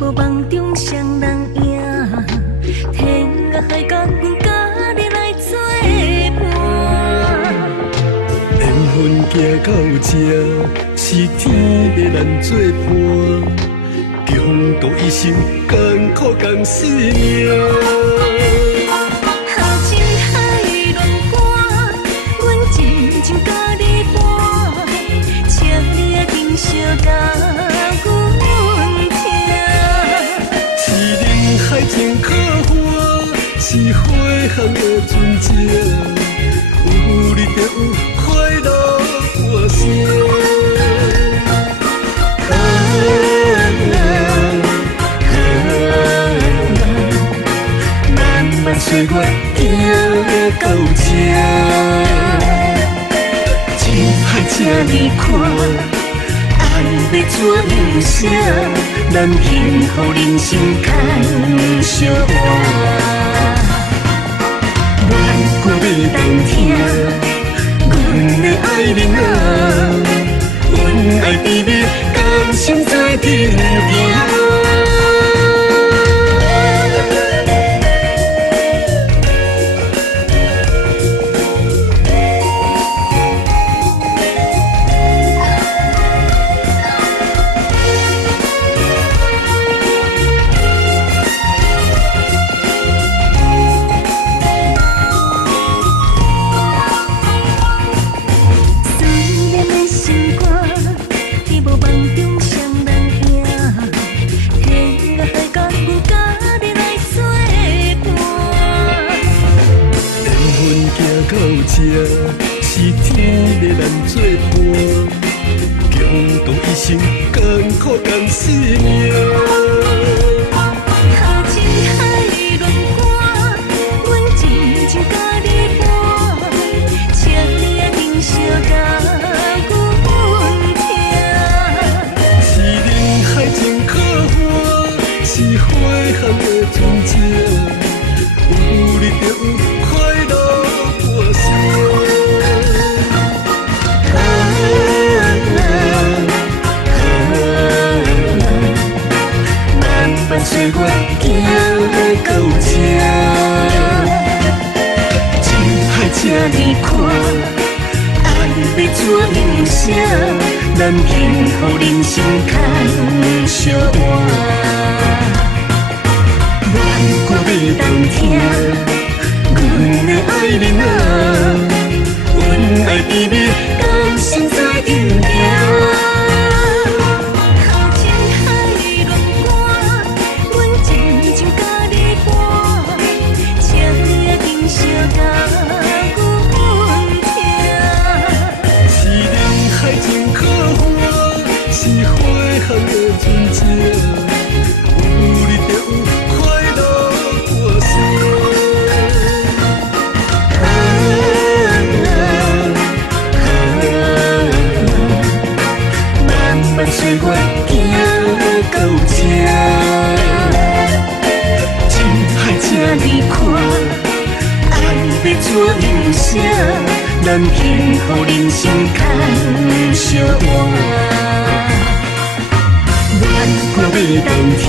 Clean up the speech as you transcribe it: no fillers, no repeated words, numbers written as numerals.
无梦中双人影，天涯海角，阮甲你来作伴。缘分行到这，是天要咱作伴，共度一生艰苦共死命。豪情海乱歌，阮真情甲你伴，请你珍惜甲阮听。爱情可欢，是花香的纯情，有你就有快乐歌声。漫漫岁月行到这，真爱这呢看。爱要怎样写？咱幸福人生牵相换。阮歌要当听，阮的爱人啊，阮爱甜蜜，甘心在天行。是天要咱作伴，共度一生艰苦甘死命。豪情海乱歌，阮真情甲你伴，请你珍惜甲阮听。是人海情可欢，是花香的纯情，有你就有快乐歌声。岁月行到这，真爱这呢看，爱要怎样写？咱幸福人生牵相换。阮歌要当听，阮的爱人啊，阮爱甜蜜，甘心在天行。是花香的纯情，有你就有快乐歌声。漫漫岁月行到这，真爱这呢看，爱要怎样写？咱幸福人生牵相换。阮歌要当听，